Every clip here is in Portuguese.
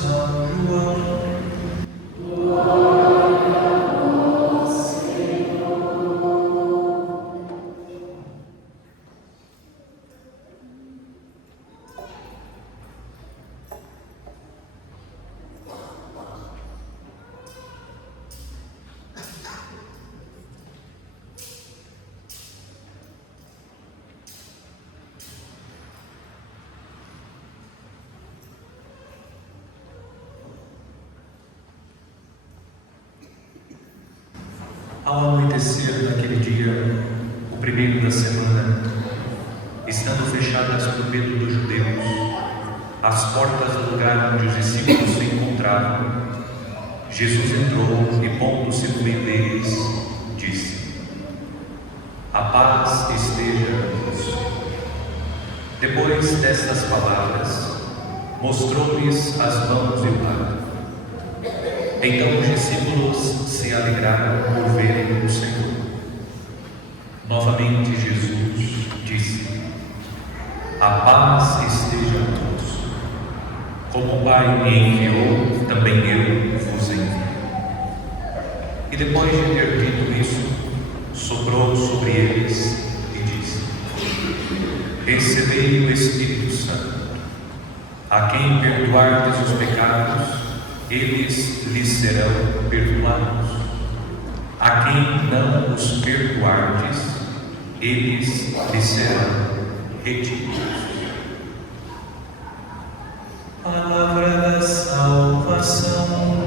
São João. Ao anoitecer naquele dia, o primeiro da semana, estando fechadas por medo dos judeus as portas do lugar onde os discípulos se encontravam, Jesus entrou e, pondo-se no meio deles, disse: "A paz esteja convosco." Depois destas palavras, mostrou-lhes as mãos e o lado. Então os discípulos se alegraram por verem o Senhor. Novamente Jesus disse: "A paz esteja convosco. Como o Pai me enviou, também eu vos envio." E depois de ter dito isso, soprou sobre eles e disse: "Recebei o Espírito Santo. A quem perdoardes os pecados, eles lhes serão perdoados. A quem não os perdoardes, eles lhes serão retidos." Palavra da salvação.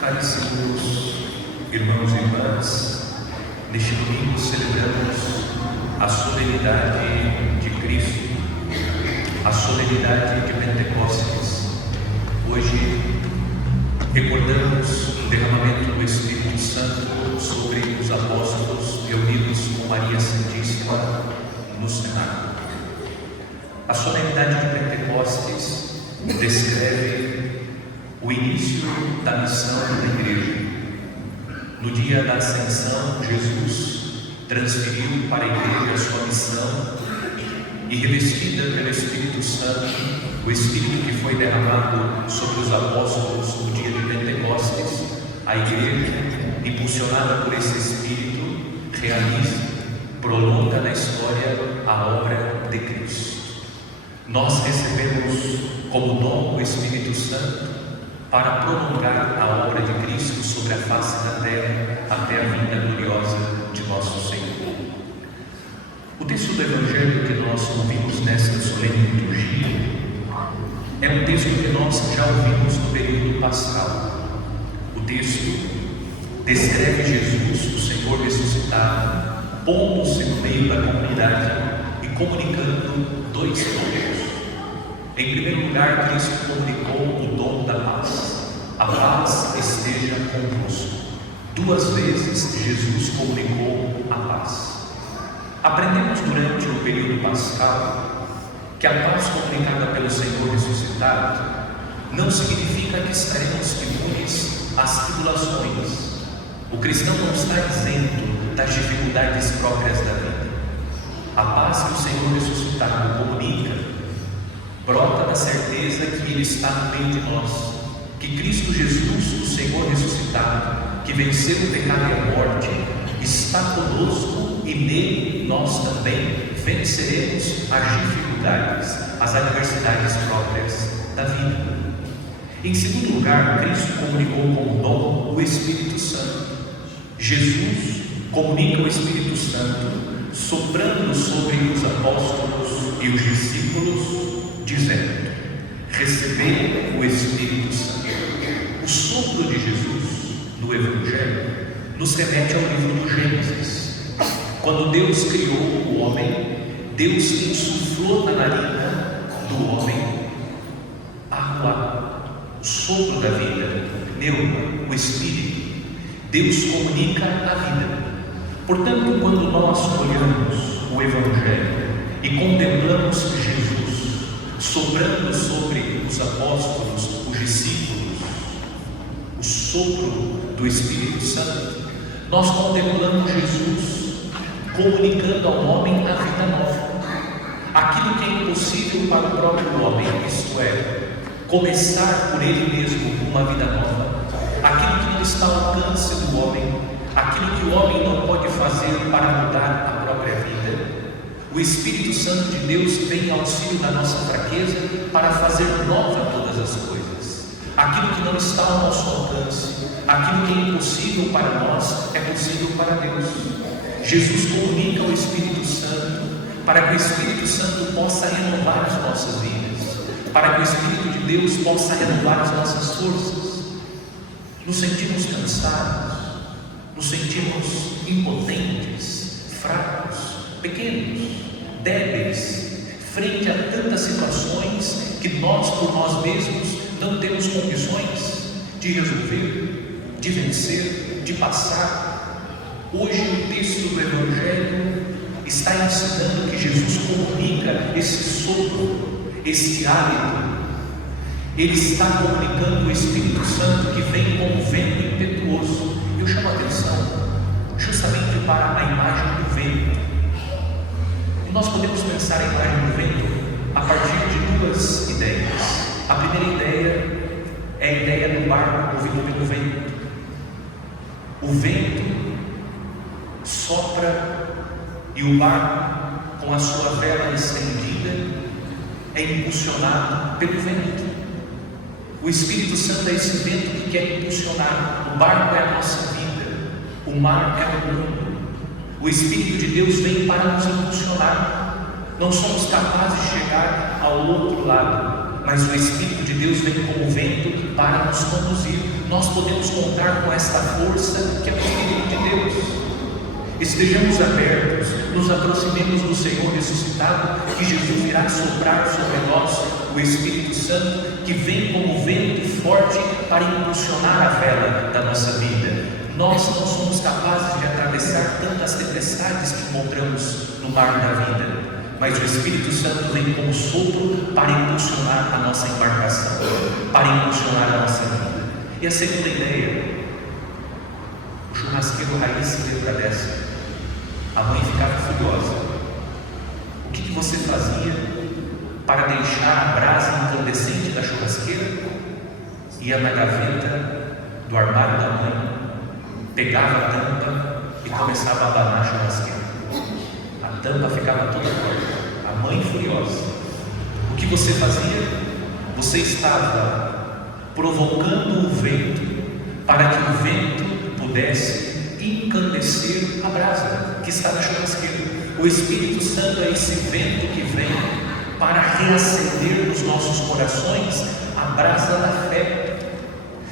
Caríssimos irmãos e irmãs, neste domingo celebramos a solenidade de Cristo, a solenidade de Pentecostes. Hoje recordamos o derramamento do Espírito Santo sobre os apóstolos reunidos com Maria Santíssima no cenáculo. A solenidade de Pentecostes descreve o início da missão da Igreja. No dia da Ascensão, Jesus transferiu para a Igreja a sua missão e, revestida pelo Espírito Santo, o Espírito que foi derramado sobre os apóstolos no dia de Pentecostes, a Igreja, impulsionada por esse Espírito, realiza, prolonga na história a obra de Cristo. Nós recebemos como dom o Espírito Santo para prolongar a obra de Cristo sobre a face da terra até a vinda gloriosa de nosso Senhor. O texto do Evangelho que nós ouvimos nesta solene liturgia é um texto que nós já ouvimos no período pascal. O texto descreve Jesus, o Senhor ressuscitado, pondo-se no meio da comunidade e comunicando dois dons. Em primeiro lugar, Cristo comunicou o dom da paz. A paz esteja convosco. Duas vezes Jesus comunicou a paz. Aprendemos durante o período pascal que a paz comunicada pelo Senhor ressuscitado não significa que estaremos imunes às tribulações. O cristão não está isento das dificuldades próprias da vida. A paz que o Senhor ressuscitado comunica brota da certeza que Ele está no meio de nós, que Cristo Jesus, o Senhor ressuscitado, que venceu o pecado e a morte, está conosco e nele nós também venceremos as dificuldades, as adversidades próprias da vida. Em segundo lugar, Cristo comunicou como dom o Espírito Santo. Jesus comunica o Espírito Santo, soprando sobre os apóstolos e os discípulos, dizendo: "Recebei o Espírito Santo." O sopro de Jesus no Evangelho nos remete ao livro do Gênesis. Quando Deus criou o homem, Deus insuflou na narina do homem o sopro da vida, pneuma, o Espírito. Deus comunica a vida. Portanto, quando nós olhamos o Evangelho e contemplamos Jesus, soprando sobre os apóstolos, os discípulos, o sopro do Espírito Santo, nós contemplamos Jesus comunicando ao homem a vida nova. Aquilo que é impossível para o próprio homem, isto é, começar por ele mesmo uma vida nova. Aquilo que não está ao alcance do homem, aquilo que o homem não pode fazer para mudar a própria vida. O Espírito Santo de Deus vem em auxílio da nossa fraqueza para fazer nova todas as coisas. Aquilo que não está ao nosso alcance, aquilo que é impossível para nós, é possível para Deus. Jesus comunica ao Espírito Santo para que o Espírito Santo possa renovar as nossas vidas, para que o Espírito de Deus possa renovar as nossas forças. Nos sentimos cansados, nos sentimos impotentes, fracos, pequenos, débeis, frente a tantas situações que nós, por nós mesmos, não temos condições de resolver, de vencer, de passar. Hoje o texto do Evangelho está ensinando que Jesus comunica esse sopro, este hálito. Ele está comunicando o Espírito Santo que vem como vento impetuoso. Eu chamo a atenção justamente para a imagem do vento. E nós podemos pensar a imagem do vento a partir de duas ideias. A primeira ideia é a ideia do barco movido pelo vento. O vento sopra e o barco, com a sua vela estendida, é impulsionado pelo vento. O Espírito Santo é esse vento que quer impulsionar. O barco é a nossa vida, o mar é o mundo. O Espírito de Deus vem para nos impulsionar. Não somos capazes de chegar ao outro lado, mas o Espírito de Deus vem como vento para nos conduzir. Nós podemos contar com esta força que é o Espírito de Deus. Estejamos abertos, nos aproximemos do Senhor ressuscitado, que Jesus irá soprar sobre nós o Espírito Santo, que vem como vento forte para impulsionar a vela da nossa vida. Nós não somos capazes de atravessar tantas tempestades que encontramos no mar da vida, mas o Espírito Santo vem como sopro para impulsionar a nossa embarcação, para impulsionar a nossa vida. E a segunda ideia, o churrasqueiro raiz se lembra dessa. A mãe ficava furiosa. O que você fazia para deixar a brasa incandescente da churrasqueira? Ia na gaveta do armário da mãe, pegava a tampa e começava a abanar a churrasqueira. A tampa ficava toda torta. A mãe furiosa. O que você fazia? Você estava provocando o vento para que o vento pudesse encandecer a brasa que está na churrasqueira. O Espírito Santo é esse vento que vem para reacender nos nossos corações a brasa da fé.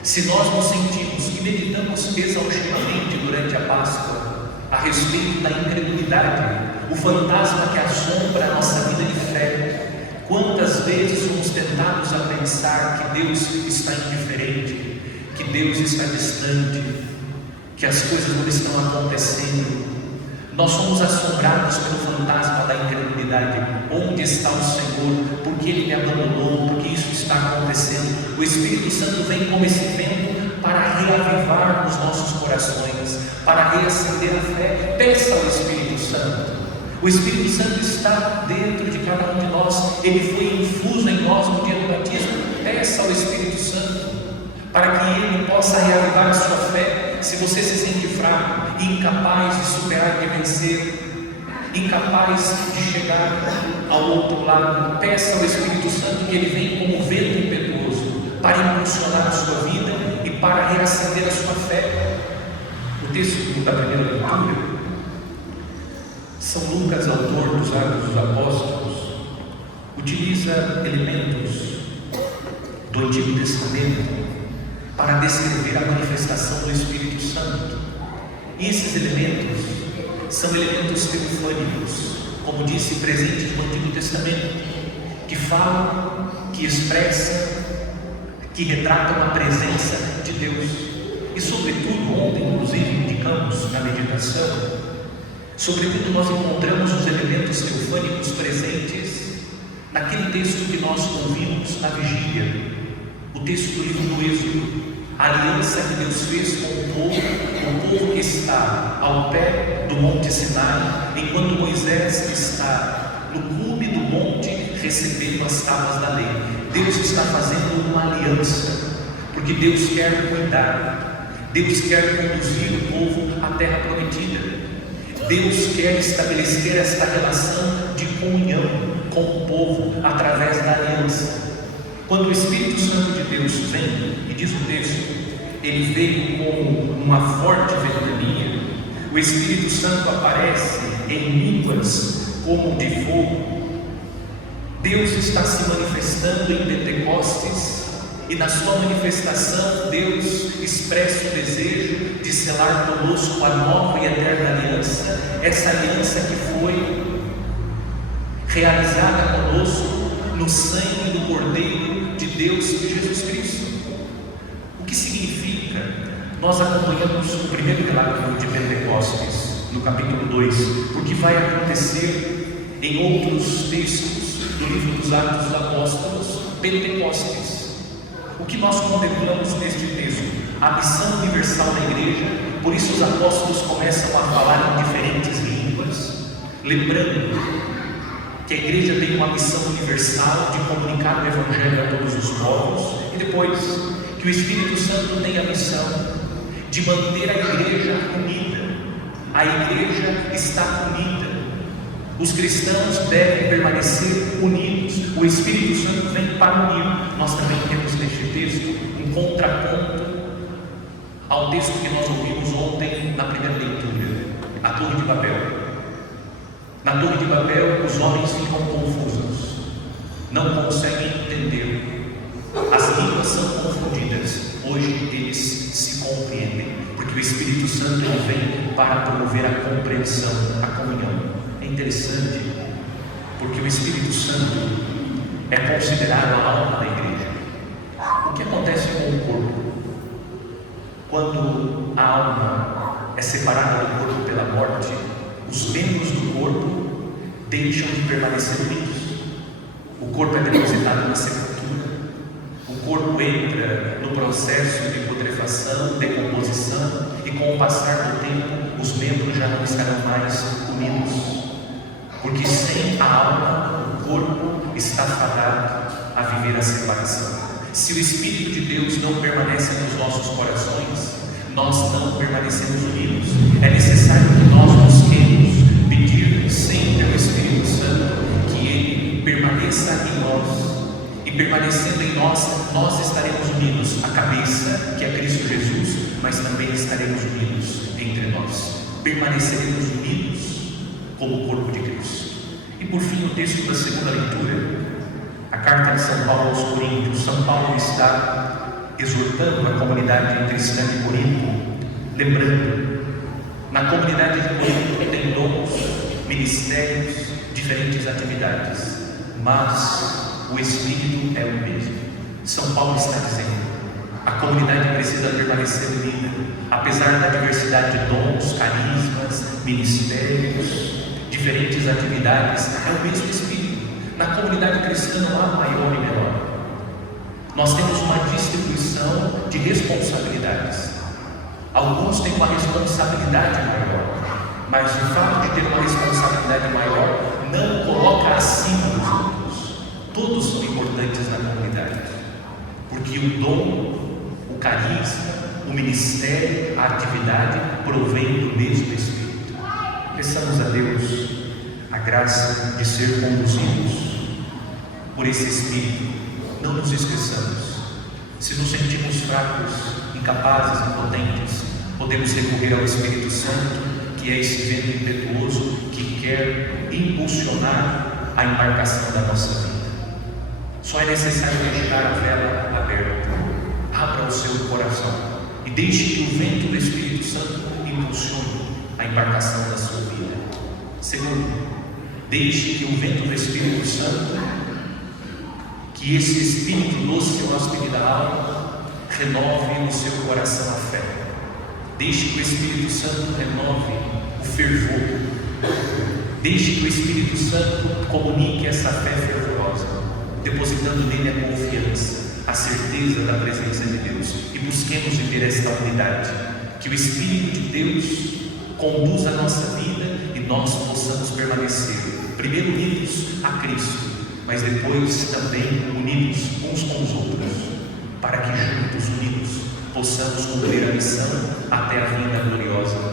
Se nós nos sentimos e meditamos exaustivamente durante a Páscoa a respeito da incredulidade, o fantasma que assombra a nossa vida de fé, quantas vezes fomos tentados a pensar que Deus está indiferente, que Deus está distante, que as coisas não estão acontecendo. Nós somos assombrados pelo fantasma da incredulidade. Onde está o Senhor? Por que Ele me abandonou? Por que isso está acontecendo? O Espírito Santo vem como esse vento para reavivar os nossos corações, para reacender a fé. Peça ao Espírito Santo. O Espírito Santo está dentro de cada um de nós. Ele foi infuso em nós no dia do batismo. Peça ao Espírito Santo para que Ele possa reavivar a sua fé. Se você se sente fraco, incapaz de superar, de vencer, incapaz de chegar ao outro lado, peça ao Espírito Santo que Ele venha como vento impetuoso para impulsionar a sua vida e para reacender a sua fé. O texto da primeira leitura, São Lucas, autor dos Atos dos Apóstolos, utiliza elementos do Antigo Testamento para descrever a manifestação do Espírito Santo. E esses elementos são elementos teofânicos, como disse, presentes no Antigo Testamento, que falam, que expressam, que retratam a presença de Deus. E sobretudo, ontem inclusive indicamos na meditação, sobretudo nós encontramos os elementos teofânicos presentes naquele texto que nós ouvimos na vigília, o texto do livro do Êxodo, a aliança que Deus fez com o povo que está ao pé do Monte Sinai, enquanto Moisés está no cume do monte recebendo as tábuas da lei. Deus está fazendo uma aliança, porque Deus quer cuidar, Deus quer conduzir o povo à terra prometida. Deus quer estabelecer esta relação de comunhão com o povo através da aliança. Quando o Espírito Santo de Deus vem, e diz o texto, ele veio como uma forte ventania, o Espírito Santo aparece em línguas como de fogo. Deus está se manifestando em Pentecostes, e na sua manifestação Deus expressa o desejo de selar conosco a nova e eterna aliança, essa aliança que foi realizada conosco no sangue do Cordeiro de Deus, Jesus Cristo. O que significa? Nós acompanhamos o primeiro relato de Pentecostes, no capítulo 2, porque vai acontecer em outros textos do livro dos Atos dos Apóstolos, Pentecostes. O que nós contemplamos neste texto? A missão universal da igreja. Por isso os apóstolos começam a falar em diferentes línguas, lembrando que a igreja tem uma missão universal de comunicar o Evangelho a todos os povos, e depois que o Espírito Santo tem a missão de manter a igreja unida. A igreja está unida. Os cristãos devem permanecer unidos. O Espírito Santo vem para unir. Nós também temos neste texto um contraponto ao texto que nós ouvimos ontem na primeira leitura, a Torre de Babel. Na Torre de Babel, os homens ficam confusos, não conseguem entender, as línguas são confundidas. Hoje eles se compreendem, porque o Espírito Santo vem para promover a compreensão, a comunhão. É interessante, porque o Espírito Santo é considerado a alma da igreja. O que acontece com o corpo? Quando a alma é separada do corpo pela morte, os membros do corpo deixam de permanecer unidos. O corpo é depositado na sepultura, o corpo entra no processo de putrefação, decomposição, e com o passar do tempo, os membros já não estarão mais unidos. Porque sem a alma, o corpo está fadado a viver a separação. Se o Espírito de Deus não permanece nos nossos corações, nós não permanecemos unidos. É necessário que nós busquemos pedir sempre ao Espírito Santo que Ele permaneça em nós, e permanecendo em nós, nós estaremos unidos. A cabeça, que é Cristo Jesus, mas também estaremos unidos entre nós. Permaneceremos unidos como o corpo de Cristo. E por fim, o texto da segunda leitura, a carta de São Paulo aos Coríntios. São Paulo está exortando a comunidade cristã de Corinto, lembrando, na comunidade de Corinto tem dons, ministérios, diferentes atividades, mas o Espírito é o mesmo. São Paulo está dizendo, a comunidade precisa permanecer unida, apesar da diversidade de dons, carismas, ministérios, diferentes atividades, é o mesmo Espírito. Na comunidade cristã não há maior e menor. Nós temos uma distribuição de responsabilidades. Alguns têm uma responsabilidade maior, mas o fato de ter uma responsabilidade maior não coloca acima dos outros. Todos são importantes na comunidade, porque o dom, o carisma, o ministério, a atividade provém do mesmo Espírito. Peçamos a Deus a graça de ser conduzidos por esse Espírito. Não nos esqueçamos, se nos sentimos fracos, incapazes, impotentes, podemos recorrer ao Espírito Santo, que é esse vento impetuoso que quer impulsionar a embarcação da nossa vida. Só é necessário deixar a vela aberta. Abra o seu coração e deixe que o vento do Espírito Santo impulsione a embarcação da sua vida. Segundo, deixe que o vento do Espírito Santo, que esse Espírito doce e hóspede da alma, renove no seu coração a fé. Deixe que o Espírito Santo renove o fervor. Deixe que o Espírito Santo comunique essa fé fervorosa. depositando nele a confiança, a certeza da presença de Deus, e busquemos viver esta unidade, que o Espírito de Deus conduza a nossa vida e nós possamos permanecer, primeiro unidos a Cristo, mas depois também unidos uns com os outros, para que juntos, unidos, possamos cumprir a missão até a vinda gloriosa